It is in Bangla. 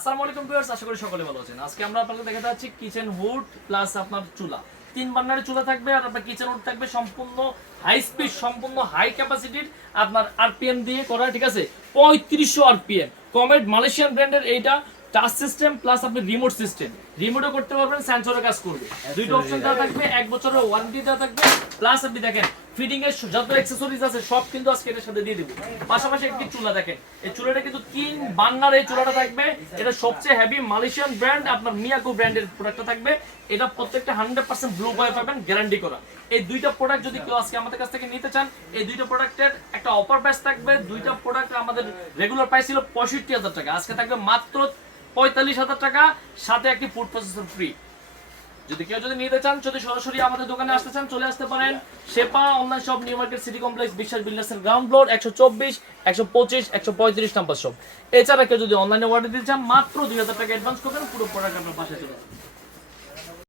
আসসালামু আলাইকুম ভিউয়ার্স, আশা করি সকলে ভালো আছেন। আজকে আমরা আপনাদের দেখাতে যাচ্ছি কিচেন হুড প্লাস আপনার চুলা। 3 বার্নারের চুলা থাকবে আর আপনার কিচেন হুড থাকবে সম্পূর্ণ হাই স্পিড, সম্পূর্ণ হাই ক্যাপাসিটির আপনার আরপিএম দিয়ে করা, ঠিক আছে? 3500 আরপিএম কমেট মালয়েশিয়ান ব্র্যান্ডের এইটা। টাচ সিস্টেম প্লাস আপনি রিমোট সিস্টেম, রিমোটও করতে পারবেন, সেন্সরে কাজ করবে। দুইটা অপশন দেওয়া থাকবে, 1 বছরের ওয়ারেন্টি দেওয়া থাকবে। প্লাস আপনি দেখেন ফিটিং এর যত অ্যাকসেসরিজ আছে সব কিন্তু আজকে এর সাথে দিয়ে দিব। পাশাপাশি একটি চুলা দেখেন, এই চুলাটা কিন্তু 3 বার্নার এই চুলাটা থাকবে। এটা সবচেয়ে হেভি মালয়েশিয়ান ব্র্যান্ড, আপনার মিয়াকো ব্র্যান্ডের প্রোডাক্টটা থাকবে। এটা প্রত্যেকটা 100% ব্লু বয় পাবেন, গ্যারান্টি করা। এই দুইটা প্রোডাক্ট যদি কেউ আজকে আমাদের কাছ থেকে নিতে চান, এই দুইটা প্রোডাক্টের একটা অফার প্রাইস থাকবে। দুইটা প্রোডাক্ট আমাদের রেগুলার প্রাইস ছিল 65,000 টাকা, আজকে থাকবে মাত্র 45,000 টাকা, সাথে একটি ফুড প্রসেসর ফ্রি। যদি কেউ নিতে চান, যদি সরাসরি আমাদের দোকানে আসতে চান, চলে আসতে পারেন। শেপা online shop, new market city complex, Biswas বিল্ডার্সের গ্রাউন্ড ফ্লোর, 124, 125, 135 নাম্বার শপ। এছাড়া কেউ যদি অনলাইনে অর্ডার দিতে চান, মাত্র 2,000 টাকা অ্যাডভান্স করবেন, পুরো প্রোডাক্ট আপনার বাসায় চলে আসবে।